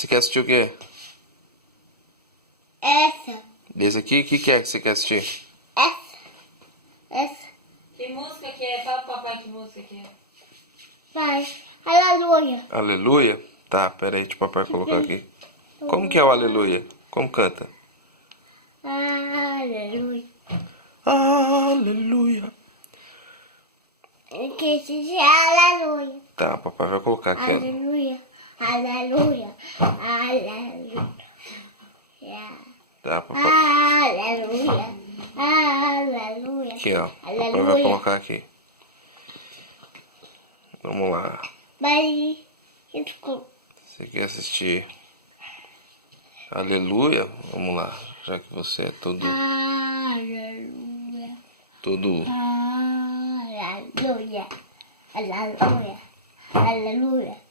Você quer assistir o quê? Essa. Esse aqui? O que é que você quer assistir? Essa. Que música que é? Fala pro papai que música que é. Vai. Aleluia. Aleluia? Tá, pera aí, deixa o papai colocar aqui. Como que é o aleluia? Como canta? Aleluia. Aleluia. Que seja aleluia. Tá, papai vai colocar aqui. Ó. Aleluia. Aleluia. Aleluia. Tá, papai. Aleluia. Aleluia. Aqui, ó. Papai vai Aleluia. colocar aqui. Vamos lá. Vai. Você quer assistir Aleluia? Vamos lá. Já que você é todo Aleluia. todo Aleluia. Aleluia. Aleluia.